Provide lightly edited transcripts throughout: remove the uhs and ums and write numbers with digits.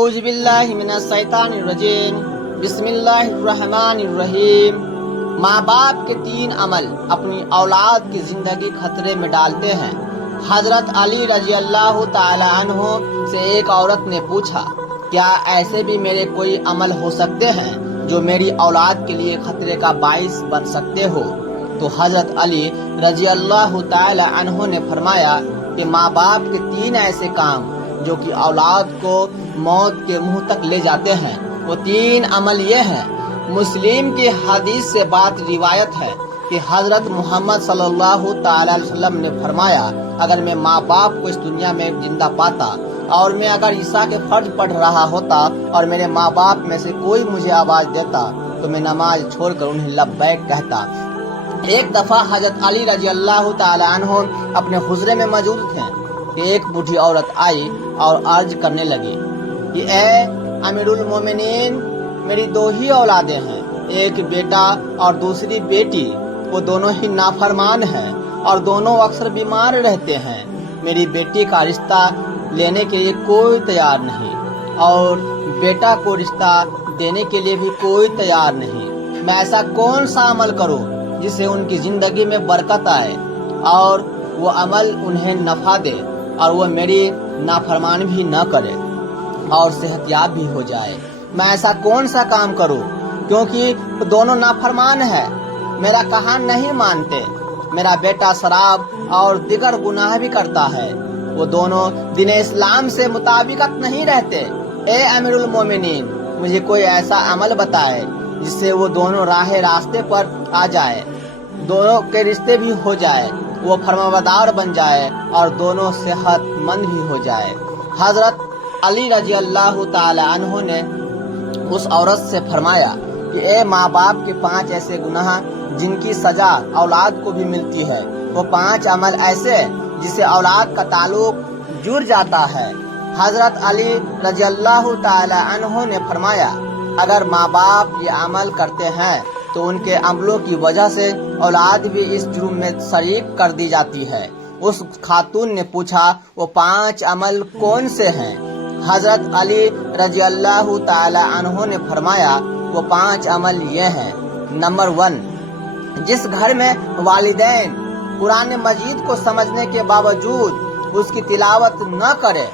اعوذ باللہ من الشیطان الرجیم بسم اللہ الرحمن الرحیم۔ ماں باپ کے 3 عمل اپنی اولاد کی زندگی خطرے میں ڈالتے ہیں۔ حضرت علی رضی اللہ تعالی عنہ سے ایک عورت نے پوچھا، کیا ایسے بھی میرے کوئی عمل ہو سکتے ہیں جو میری اولاد کے لیے خطرے کا باعث بن سکتے ہو؟ تو حضرت علی رضی اللہ تعالی عنہ نے فرمایا کہ ماں باپ کے 3 ایسے کام جو کہ اولاد کو موت کے منہ تک لے جاتے ہیں، وہ 3 عمل یہ ہیں۔ مسلم کی حدیث سے بات روایت ہے کہ حضرت محمد صلی اللہ تعالی علیہ وسلم نے فرمایا، اگر میں ماں باپ کو اس دنیا میں زندہ پاتا اور میں اگر عشاء کے فرض پڑھ رہا ہوتا اور میرے ماں باپ میں سے کوئی مجھے آواز دیتا تو میں نماز چھوڑ کر انہیں لبیک کہتا۔ ایک دفعہ حضرت علی رضی اللہ تعالی عنہ اپنے حجرے میں موجود تھے کہ ایک بوڑھی عورت آئی اور عرض کرنے لگی کہ اے امیر المومنین، میری 2 ہی اولادیں ہیں، ایک بیٹا اور دوسری بیٹی، وہ دونوں ہی نافرمان ہیں اور دونوں اکثر بیمار رہتے ہیں۔ میری بیٹی کا رشتہ لینے کے لیے کوئی تیار نہیں اور بیٹا کو رشتہ دینے کے لیے بھی کوئی تیار نہیں۔ میں ایسا کون سا عمل کروں جس سے ان کی زندگی میں برکت آئے اور وہ عمل انہیں نفع دے اور وہ میری نافرمان بھی نہ کرے اور صحت یاب بھی ہو جائے؟ میں ایسا کون سا کام کروں کیونکہ دونوں نافرمان ہیں، میرا کہا نہیں مانتے، میرا بیٹا شراب اور دیگر گناہ بھی کرتا ہے، وہ دونوں دین اسلام سے مطابقت نہیں رہتے۔ اے امیر المومنین، مجھے کوئی ایسا عمل بتائے جس سے وہ دونوں راستے پر آ جائے، دونوں کے رشتے بھی ہو جائے، وہ فرمانبردار بن جائے اور دونوں صحت مند بھی ہو جائے۔ حضرت علی رضی اللہ تعالی عنہ نے اس عورت سے فرمایا کہ اے ماں باپ کے 5 ایسے گناہ جن کی سزا اولاد کو بھی ملتی ہے، وہ 5 عمل ایسے جس سے اولاد کا تعلق جڑ جاتا ہے۔ حضرت علی رضی اللہ تعالی عنہ نے فرمایا، اگر ماں باپ یہ عمل کرتے ہیں تو ان کے عملوں کی وجہ سے اولاد بھی اس جرم میں شریک کر دی جاتی ہے۔ اس خاتون نے پوچھا، وہ 5 عمل کون سے ہیں؟ حضرت علی رضی اللہ تعالی عنہ نے فرمایا، وہ 5 عمل یہ ہیں۔ نمبر 1، جس گھر میں والدین قرآن مجید کو سمجھنے کے باوجود اس کی تلاوت نہ کرے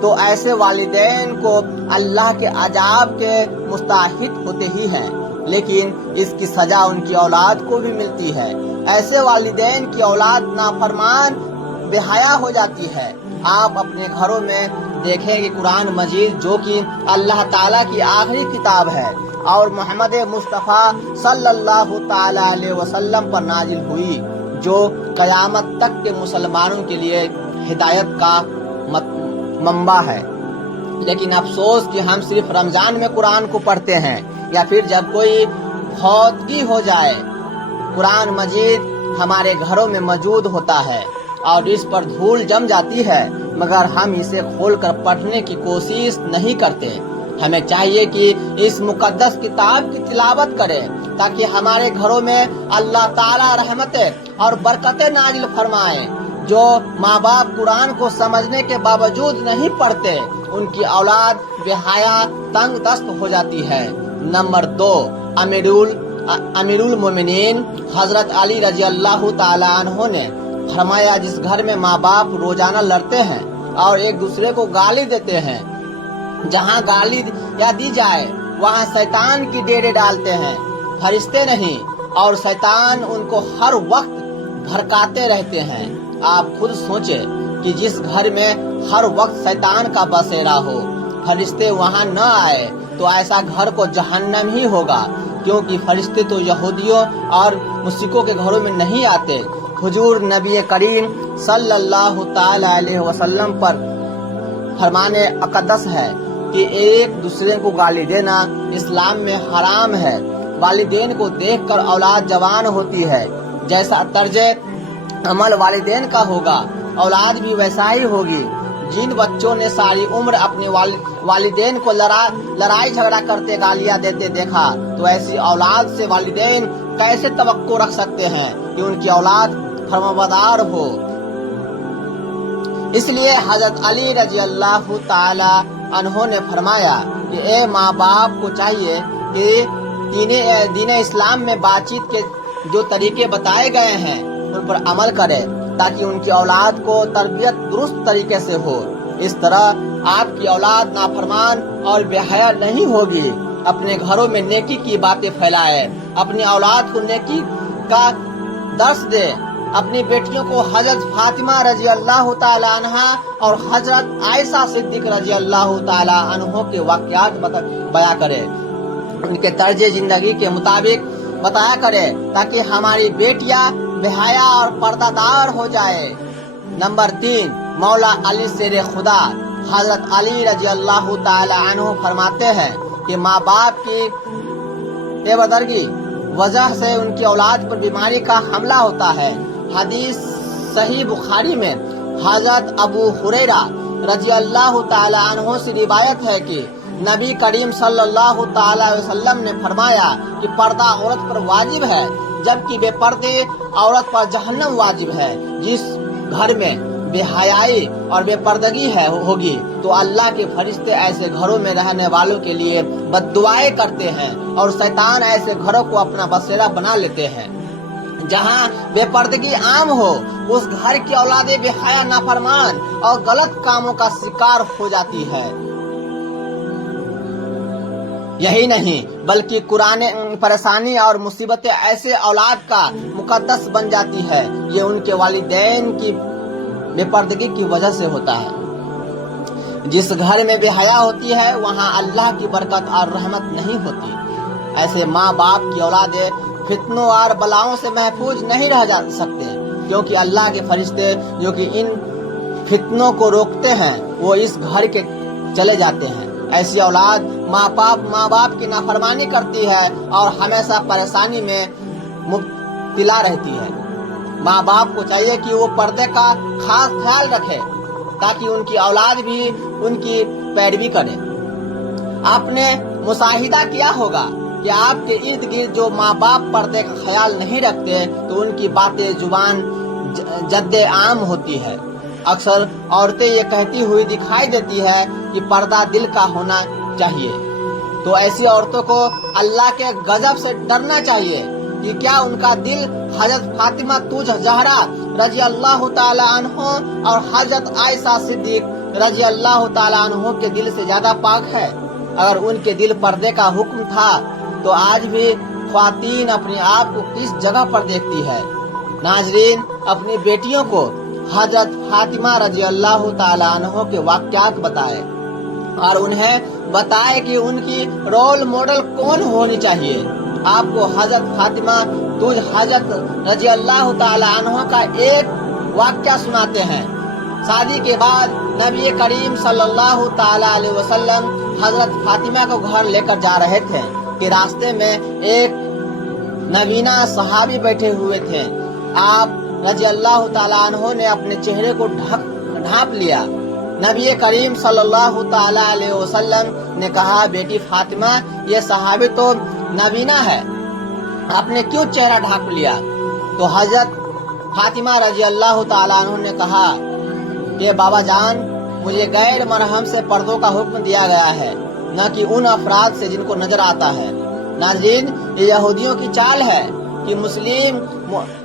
تو ایسے والدین کو اللہ کے عذاب کے مستحق ہوتے ہی ہیں، لیکن اس کی سزا ان کی اولاد کو بھی ملتی ہے۔ ایسے والدین کی اولاد نافرمان بے حیا ہو جاتی ہے۔ آپ اپنے گھروں میں دیکھیں کہ قرآن مجید جو کہ اللہ تعالیٰ کی آخری کتاب ہے اور محمد مصطفیٰ صلی اللہ تعالی علیہ وسلم پر نازل ہوئی، جو قیامت تک کے مسلمانوں کے لیے ہدایت کا منبع ہے، لیکن افسوس کہ ہم صرف رمضان میں قرآن کو پڑھتے ہیں یا پھر جب کوئی فوتگی ہو جائے قرآن مجید ہمارے گھروں میں موجود ہوتا ہے اور اس پر دھول جم جاتی ہے، مگر ہم اسے کھول کر پڑھنے کی کوشش نہیں کرتے۔ ہمیں چاہیے کہ اس مقدس کتاب کی تلاوت کریں تاکہ ہمارے گھروں میں اللہ تعالی رحمتیں اور برکتیں نازل فرمائیں۔ جو ماں باپ قرآن کو سمجھنے کے باوجود نہیں پڑھتے، ان کی اولاد بے حیا تنگ دست ہو جاتی ہے۔ نمبر 2، امیر المومنین حضرت علی رضی اللہ تعالی عنہ نے فرمایا، جس گھر میں ماں باپ روزانہ لڑتے ہیں اور ایک دوسرے کو گالی دیتے ہیں، جہاں گالی دی جائے وہاں شیطان کی ڈیرے ڈالتے ہیں، فرشتے نہیں، اور شیطان ان کو ہر وقت بھڑکاتے رہتے ہیں۔ آپ خود سوچیں کہ جس گھر میں ہر وقت شیطان کا بسیرا ہو، فرشتے وہاں نہ آئے تو ایسا گھر کو جہنم ہی ہوگا، کیونکہ فرشتے تو یہودیوں اور مشرکوں کے گھروں میں نہیں آتے۔ حضور نبی کریم صلی اللہ تعالی علیہ وسلم پر فرمان اقدس ہے کہ ایک دوسرے کو گالی دینا اسلام میں حرام ہے۔ والدین کو دیکھ کر اولاد جوان ہوتی ہے، جیسا طرز عمل والدین کا ہوگا اولاد بھی ویسا ہی ہوگی۔ جن بچوں نے ساری عمر اپنے والدین کو لڑائی جھگڑا کرتے گالیاں دیتے دیکھا تو ایسی اولاد سے والدین کیسے توقع رکھ سکتے ہیں کہ ان کی اولاد فرمانبردار ہو؟ اس لیے حضرت علی رضی اللہ تعالی अन्हो ने फरमाया कि ए माँ बाप को चाहिए कि दीन इस्लाम में बातचीत के जो तरीके बताए गए हैं उन पर अमल करें ताकि उनकी औलाद को तरबियत दुरुस्त तरीके से हो। इस तरह आपकी औलाद नाफरमान और बेहया नहीं होगी। अपने घरों में नेकी की बातें फैलाए, अपनी औलाद को नेकी का दर्स दे। अपनी बेटियों को हजरत फातिमा रजी अल्लाह ताला अन्हा और हजरत आयशा सिद्दीक रजी अल्लाह ताला अन्हो के वाक़यात बयां करे, उनके तर्ज जिंदगी के मुताबिक बताया करे ताकि हमारी बेटियां बेहया और पर्दादार हो जाए। नंबर 3, मौला अली शेर खुदा हजरत अली रजी अल्लाह ताला अन्हु फरमाते हैं कि माँ बाप की बेबदरगी वजह से उनकी औलाद पर बीमारी का हमला होता है। हदीस सही बुखारी में हजरत अबू हुरैरा रजी अल्लाह ताला अन्हु से रिवायत है कि नबी करीम सल्लल्लाहु ताला अलैहि वसल्लम ने फरमाया कि पर्दा औरत पर वाजिब है जबकि बेपर्दे औरत पर जहन्नम वाजिब है। जिस घर में बेहयाई और बेपर्दगी होगी तो अल्लाह के फरिश्ते ऐसे घरों में रहने वालों के लिए बद्दुआएं करते हैं और शैतान ऐसे घरों को अपना बसेरा बना लेते हैं। जहाँ बेपर्दगी आम हो उस घर की औलादें बेहया, नाफरमान और गलत कामों का शिकार हो जाती है। यही नहीं बल्कि कुरान परेशानी और मुसीबतें ऐसे औलाद का मुकद्दस बन जाती है। ये उनके वालिदैन की बेपर्दगी की वजह से होता है। जिस घर में बेहया होती है वहाँ अल्लाह की बरकत और रहमत नहीं होती। ऐसे माँ बाप की औलादें फितनों और बलाओं से महफूज नहीं रह जा सकते क्योंकि अल्लाह के फरिश्ते जो कि इन फितनों को रोकते हैं वो इस घर के चले जाते हैं। ऐसी औलाद माँ बाप की नाफरमानी करती है और हमेशा परेशानी में मुब्तला रहती है। माँ बाप को चाहिए कि वो पर्दे का खास ख्याल रखे ताकि उनकी औलाद भी उनकी पैरवी करे। आपने मुशाहिदा किया होगा कि आपके इर्द गिर्द जो माँ बाप पर्दे का ख्याल नहीं रखते तो उनकी बातें जुबान जद्दे आम होती है। अक्सर औरतें ये कहती हुई दिखाई देती है कि पर्दा दिल का होना चाहिए। तो ऐसी औरतों को अल्लाह के गजब से डरना चाहिए कि क्या उनका दिल हजरत फातिमा तुझ जहरा रजी अल्लाह ताला अन्हो और हजरत आयशा सिद्दीक रजी अल्लाह ताला अन्हो के दिल से ज्यादा पाक है। अगर उनके दिल पर्दे का हुक्म था तो आज भी ख्वातीन अपने आप को किस जगह पर देखती है। नाजरीन, अपनी बेटियों को हजरत फातिमा रजी अल्लाह ताला अन्हो के वाक़यात बताए और उन्हें बताए कि उनकी रोल मॉडल कौन होनी चाहिए। आपको हजरत फातिमा तुझ हजरत रजी अल्लाह ताला अन्हो का एक वाक़या सुनाते हैं। शादी के बाद नबी करीम सल्लल्लाहु ताला अलैहि वसल्लम हजरत फातिमा को घर लेकर जा रहे थे कि रास्ते में एक नबीना सहाबी बैठे हुए थे। आप रजी अल्लाह ताला अन्हो ने अपने चेहरे को ढांप लिया। नबी करीम सल्लल्लाहु ताला अलैहि वसल्लम ने कहा, बेटी फातिमा, ये सहाबी तो नबीना है, आपने क्यों चेहरा ढांप लिया? तो हजरत फातिमा रजी अल्लाह ताला अन्हो ने कहा कि बाबा जान, मुझे गैर मरहम से पर्दों का हुक्म दिया गया है, न कि उन अफराद से जिनको नजर आता है। नाज़रीन, ये यहूदियों की चाल है कि मुस्लिम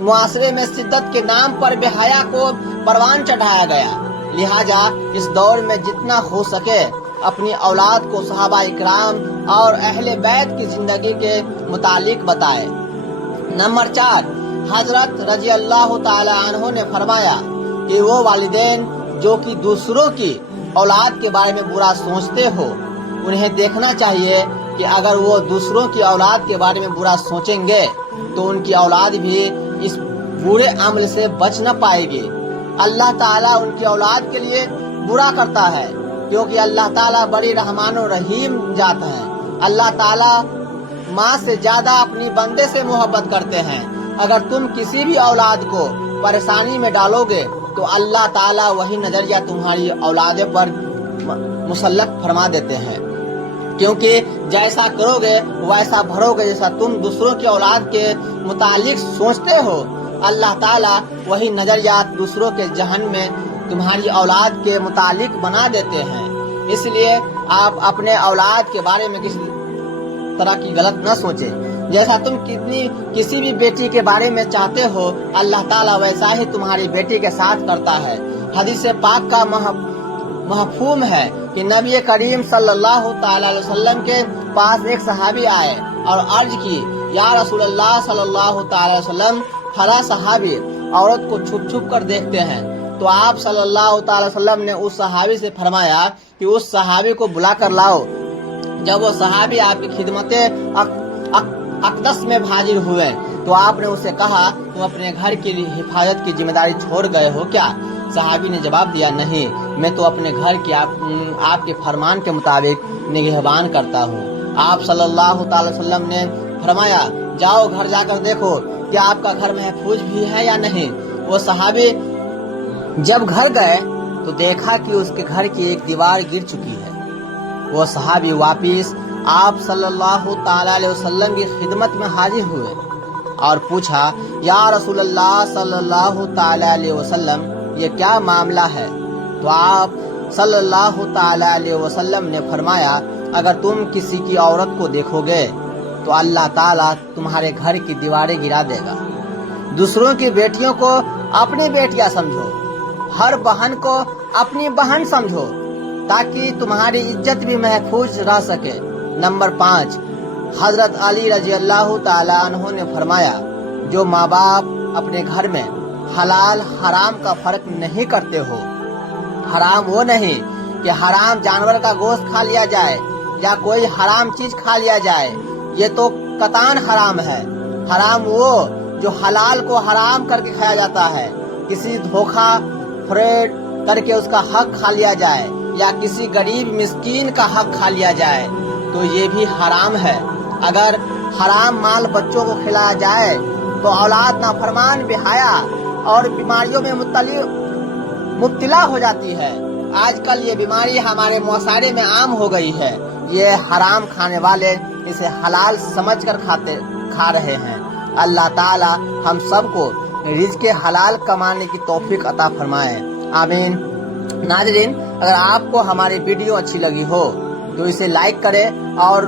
मुआशरे में शिद्दत के नाम पर बेहया को परवान चढ़ाया गया। लिहाजा इस दौर में जितना हो सके अपनी औलाद को सहाबा इकराम और अहले बैत की जिंदगी के मुतालिक बताए। नंबर 4, हजरत रजी अल्लाह ताला अन्हो ने फरमाया कि वो वालिदैन जो कि दूसरों की औलाद के बारे में बुरा सोचते हो, उन्हें देखना चाहिए कि अगर वो दूसरों की औलाद के बारे में बुरा सोचेंगे तो उनकी औलाद भी इस बुरे अमल से बच न पाएगी। अल्लाह ताला उनकी औलाद के लिए बुरा करता है क्योंकि अल्लाह ताला बड़ी रहमान और रहीम जात है। अल्लाह ताला माँ से ज्यादा अपनी बंदे से मोहब्बत करते हैं। अगर तुम किसी भी औलाद को परेशानी में डालोगे तो अल्लाह ताला वही नजरिया तुम्हारी औलादे पर मुसल्लत फरमा देते हैं, क्योंकि जैसा करोगे वैसा भरोगे। जैसा तुम दूसरों की औलाद के मुतालिक सोचते हो, अल्लाह ताला वही नजरिया दूसरों के जहन में तुम्हारी औलाद के मुतालिक बना देते हैं। इसलिए आप अपने औलाद के बारे में किसी तरह की गलत न सोचे। जैसा तुम किसी भी बेटी के बारे में चाहते हो, अल्लाह ताला वैसा ही तुम्हारी बेटी के साथ करता है। हदीस पाक का महफूम है कि नबी करीम सल्लल्लाहु ताला अलैहि वसल्लम के पास एक सहाबी आए और अर्ज की, या रसूलल्लाह सल्लल्लाहु ताला अलैहि वसल्लम, फला सहाबी औरत को छुप छुप कर देखते हैं। तो आप सल्लल्लाहु ताला अलैहि वसल्लम ने उस सहाबी से फरमाया कि उस सहाबी को बुला कर लाओ। जब वो सहाबी आपकी खिदमते अक़दस में हाजिर हुए तो आपने उसे कहा, तुम अपने घर की हिफाजत की जिम्मेदारी छोड़ गए हो क्या? सहाबी ने जवाब दिया, नहीं, मैं तो अपने घर की आपके फरमान के मुताबिक निगहबान करता हूँ। आप सल्लल्लाहु ताला अलैहि वसल्लम ने फरमाया, जाओ घर जाकर देखो कि आपका घर महफूज भी है या नहीं। वो सहाबी जब घर गए तो देखा कि उसके घर की एक दीवार गिर चुकी है। वो सहाबी वापिस आप सल्लल्लाहु ताला अलैहि वसल्लम की खिदमत में हाजिर हुए और पूछा, या रसूलल्लाह सल्लल्लाहु ताला अलैहि वसल्लम, ये क्या मामला है? तो आप सल्लल्लाहु ताला अलैहि वसल्लम ने फरमाया, अगर तुम किसी की औरत को देखोगे तो अल्लाह ताला तुम्हारे घर की दीवारें गिरा देगा। दूसरों की बेटियों को अपनी बेटियां समझो, हर बहन को अपनी बहन समझो, ताकि तुम्हारी इज्जत भी महफूज रह सके। नंबर 5, हजरत अली रजी अल्लाह ताला अन्हु ने फरमाया, जो माँ बाप अपने घर में हलाल हराम का फर्क नहीं करते हो, हराम वो नहीं कि हराम जानवर का गोश्त खा लिया जाए या कोई हराम चीज खा लिया जाए, ये तो कतान हराम है। हराम वो जो हलाल को हराम करके खाया जाता है, किसी धोखा फ्रॉड करके उसका हक खा लिया जाए या किसी गरीब मिस्कीन का हक खा लिया जाए, तो ये भी हराम है। अगर हराम माल बच्चों को खिलाया जाए तो औलाद नाफरमान, बेहया और बीमारियों में मुब्तला हो जाती है। आजकल ये बीमारी हमारे मुआशरे में आम हो गई है। ये हराम खाने वाले इसे हलाल समझकर खा रहे हैं। अल्लाह ताला हम सबको रिज़्क़ हलाल कमाने की तौफीक अता फरमाए, आमीन। नाज़रीन, अगर आपको हमारी वीडियो अच्छी लगी हो तो इसे लाइक करें और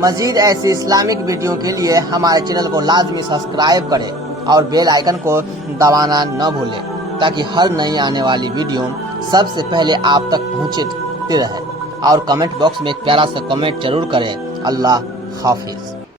मज़ीद ऐसी इस्लामिक वीडियो के लिए हमारे चैनल को लाजमी सब्सक्राइब करें और बेल आइकन को दबाना न भूलें, ताकि हर नई आने वाली वीडियो सबसे पहले आप तक पहुँचती रहे। और कमेंट बॉक्स में एक प्यारा सा कमेंट जरूर करें। अल्लाह हाफिज।